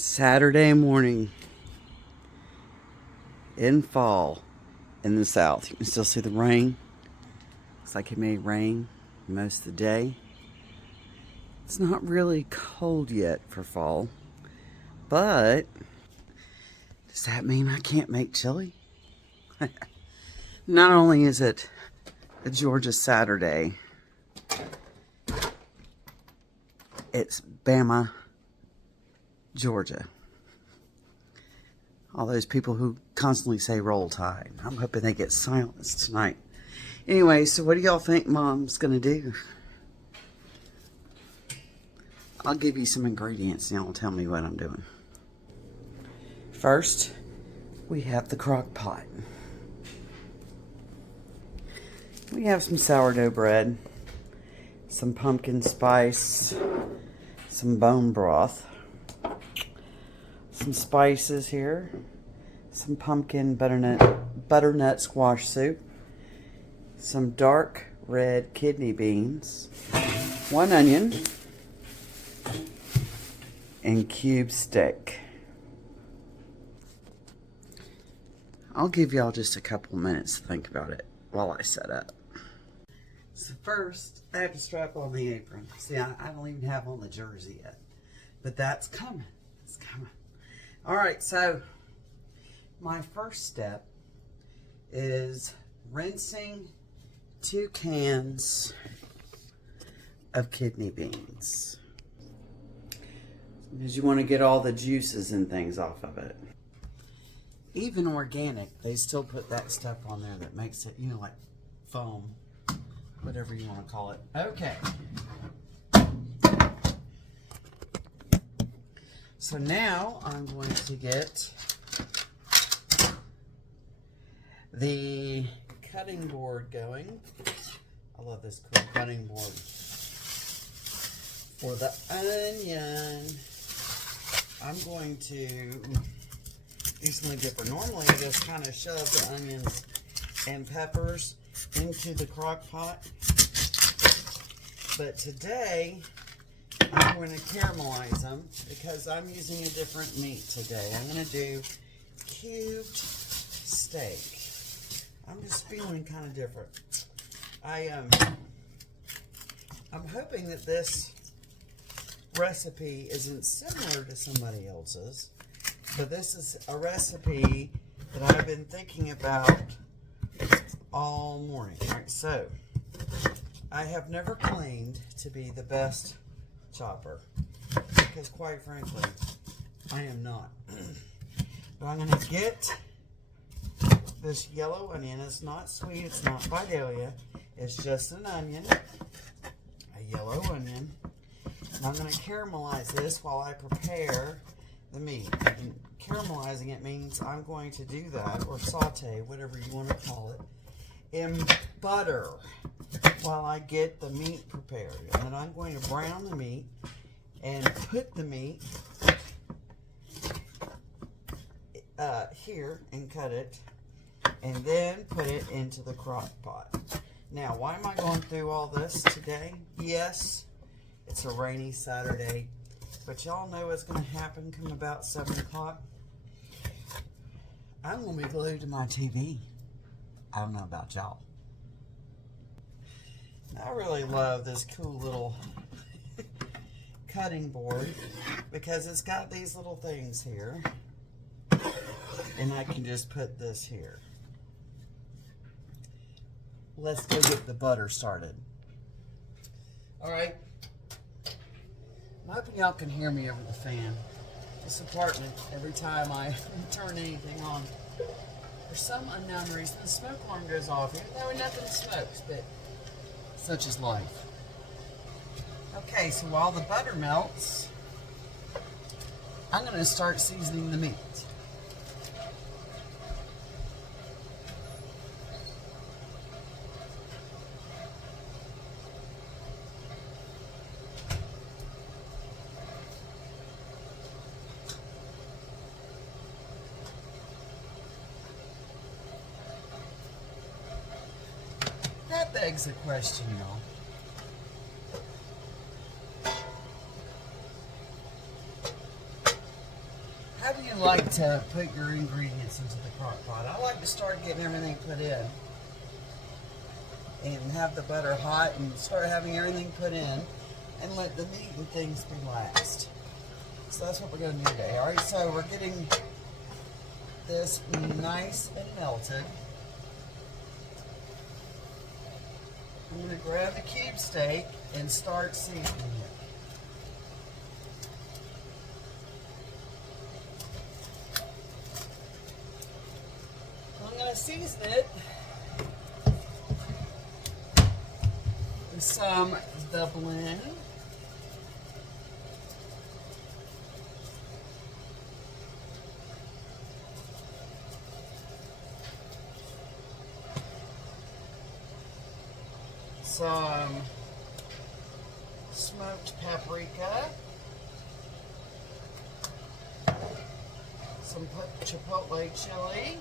Saturday morning in fall in the south. You can still see the rain. Looks like it may rain most of the day. It's not really cold yet for fall, but does that mean I can't make chili? Not only is it a Georgia Saturday, it's Bama, Georgia. All those people who constantly say roll tide. I'm hoping they get silenced tonight. Anyway, so what do y'all think Mom's gonna do? I'll give you some ingredients and y'all tell me what I'm doing. First, we have the crock pot. We have some sourdough bread, some pumpkin spice, some bone broth, some spices here, some pumpkin butternut squash soup, some dark red kidney beans, 1 onion, and cube steak. I'll give y'all just a couple minutes to think about it while I set up. So first, I have to strap on the apron. See, I don't even have on the jersey yet, but that's coming. It's coming. All right, so my first step is rinsing 2 cans of kidney beans, because you want to get all the juices and things off of it. Even organic, they still put that stuff on there that makes it, like foam, whatever you want to call it. Okay. So now I'm going to get the cutting board going. I love this cool cutting board. For the onion, I'm going to do something different. Normally I just kind of shove the onions and peppers into the crock pot. But today, I'm going to caramelize them because I'm using a different meat today. I'm going to do cubed steak. I'm just feeling kind of different. I'm hoping that this recipe isn't similar to somebody else's, but this is a recipe that I've been thinking about all morning. All right, so I have never claimed to be the best chopper, because quite frankly, I am not. But I'm going to get this yellow onion. It's not sweet, it's not Vidalia, it's just an onion, a yellow onion. And I'm going to caramelize this while I prepare the meat. And caramelizing it means I'm going to do that, or saute, whatever you want to call it, in butter while I get the meat prepared. And then I'm going to brown the meat and put the meat here and cut it, and then put it into the crock pot. Now, why am I going through all this today? Yes, it's a rainy Saturday, but y'all know what's going to happen come about 7 o'clock. I'm going to be glued to my TV. I don't know about y'all. I really love this cool little cutting board because it's got these little things here, and I can just put this here. Let's go get the butter started. All right. I'm hoping y'all can hear me over the fan. This apartment, every time I turn anything on, for some unknown reason, the smoke alarm goes off, even though nothing smokes, but such is life. Okay, so while the butter melts, I'm going to start seasoning the meat. That begs the question, y'all. How do you like to put your ingredients into the crock pot? I like to start getting everything put in and have the butter hot and start having everything put in and let the meat and things be last. So that's what we're going to do today. Alright, so we're getting this nice and melted. I'm going to grab the cube steak and start seasoning it. I'm going to season it with some Dublin, some smoked paprika, some chipotle chili,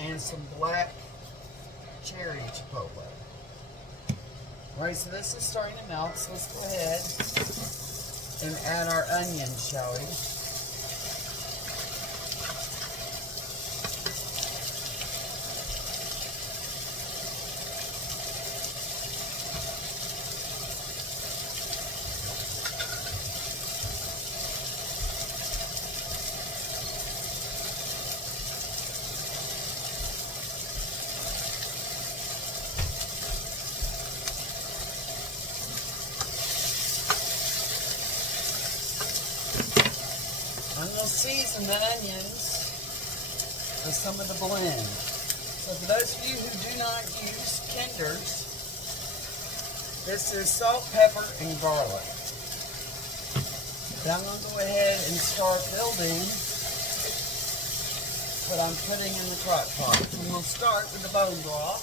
and some black cherry chipotle. Alright, so this is starting to melt, so let's go ahead and add our onions, shall we? I'm going to season the onions with some of the blend. So for those of you who do not use kinders, this is salt, pepper, and garlic. Then I'm going to go ahead and start building what I'm putting in the crock pot. I'm going to start with the bone broth.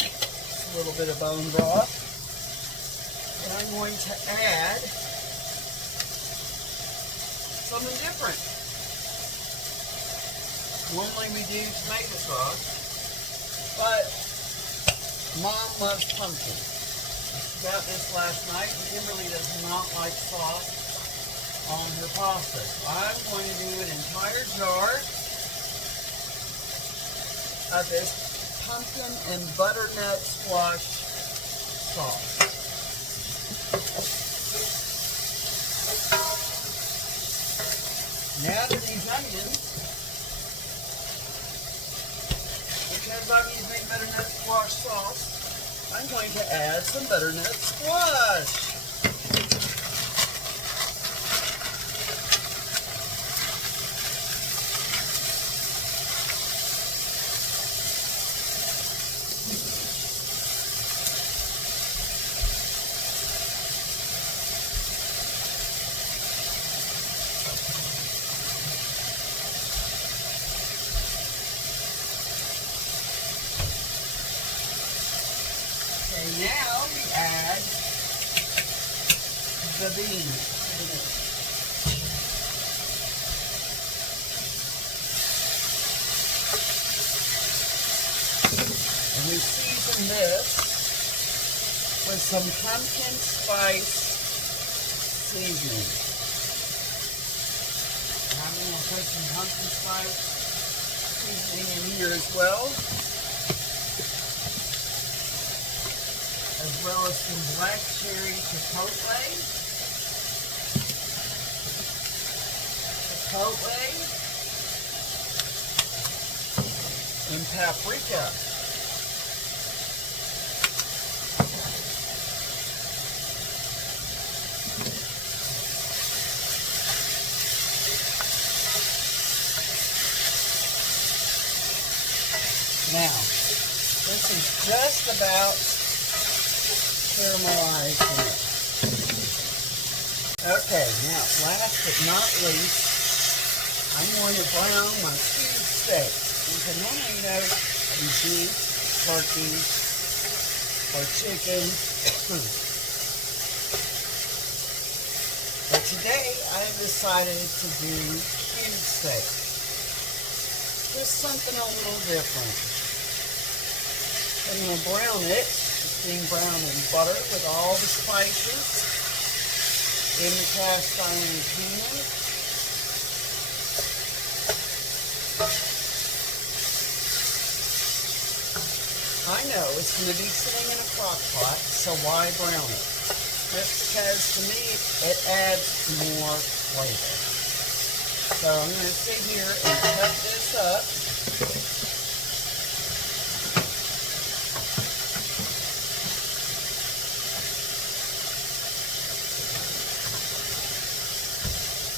Just a little bit of bone broth. And I'm going to add something different. Normally we do tomato sauce, but Mom loves pumpkin. She got this last night, and Kimberly does not like sauce on her pasta. I'm going to do an entire jar of this pumpkin and butternut squash sauce. Now to these onions, because I'm using butternut squash sauce, I'm going to add some butternut squash. Now we add the beans. And we season this with some pumpkin spice seasoning. I'm going to put some pumpkin spice seasoning in here as well. As well as some black cherry chipotle, and paprika. Now, this is just about caramelized in it. Okay, now last but not least, I'm going to brown my cube steak. So normally, you know, you beef, turkey, or chicken. But today I have decided to do cube steak. Just something a little different. I'm going to brown it It's being browned in butter with all the spices in the cast iron pan. I know it's going to be sitting in a crock pot, so why brown it? That's because to me it adds more flavor. So I'm going to sit here and cut this up.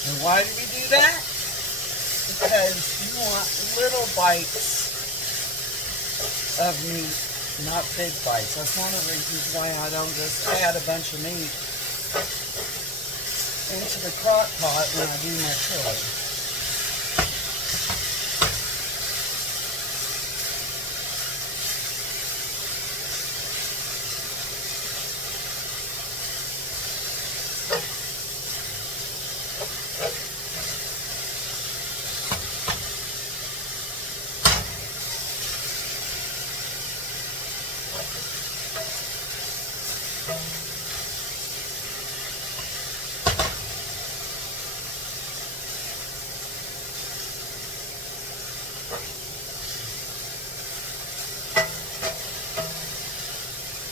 And why do we do that? Because you want little bites of meat, not big bites. That's one of the reasons why I don't just add a bunch of meat into the crock pot when I do my chili.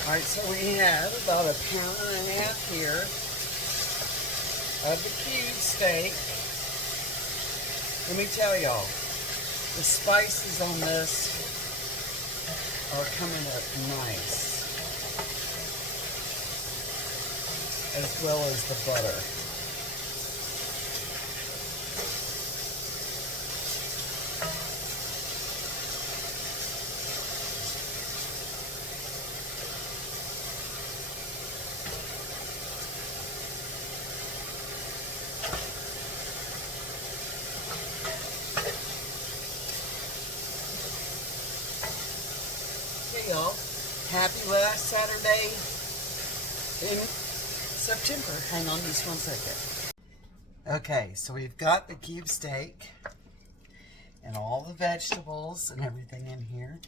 Alright, so we have about 1.5 pounds here of the cube steak. Let me tell y'all, the spices on this are coming up nice, as well as the butter. Y'all, happy last Saturday in September. Hang on just one second. Okay, so we've got the cube steak and all the vegetables and everything in here.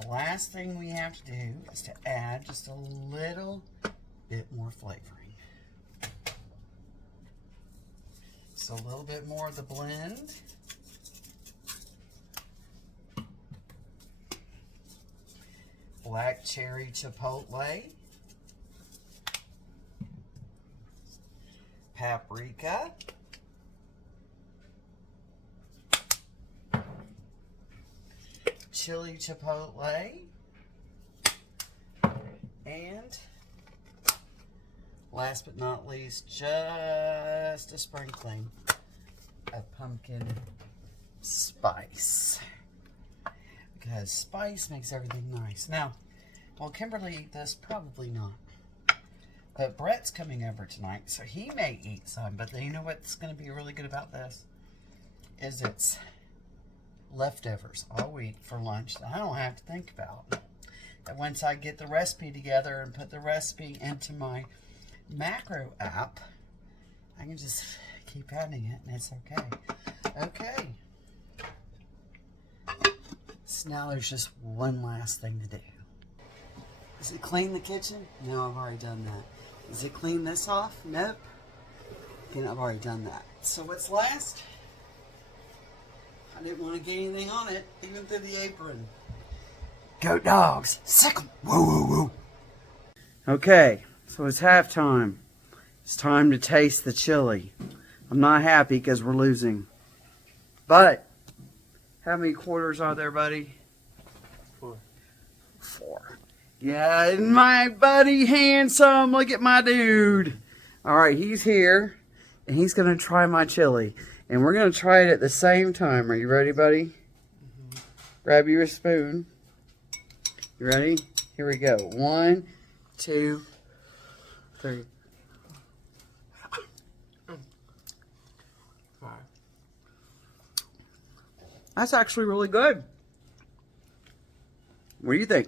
The last thing we have to do is to add just a little bit more flavoring. So a little bit more of the blend. Black cherry chipotle, paprika, chili chipotle, and last but not least, just a sprinkling of pumpkin spice. Because spice makes everything nice. Now, will Kimberly eat this? Probably not. But Brett's coming over tonight, so he may eat some. But you know what's going to be really good about this? Is it's leftovers all week for lunch that I don't have to think about. That once I get the recipe together and put the recipe into my macro app, I can just keep adding it and it's okay. Okay. So now there's just one last thing to do. Is it clean the kitchen? No, I've already done that. Is it clean this off? Nope. Again, I've already done that. So what's last? I didn't want to get anything on it, even through the apron. Goat dogs. Sick 'em. Woo, woo, woo. Okay, so it's halftime. It's time to taste the chili. I'm not happy because we're losing. But how many quarters are there, buddy? 4. 4. Yeah, my buddy handsome. Look at my dude. All right, he's here, and he's going to try my chili. And we're going to try it at the same time. Are you ready, buddy? Mm-hmm. Grab you a spoon. You ready? Here we go. 1, 2, 3. That's actually really good. What do you think?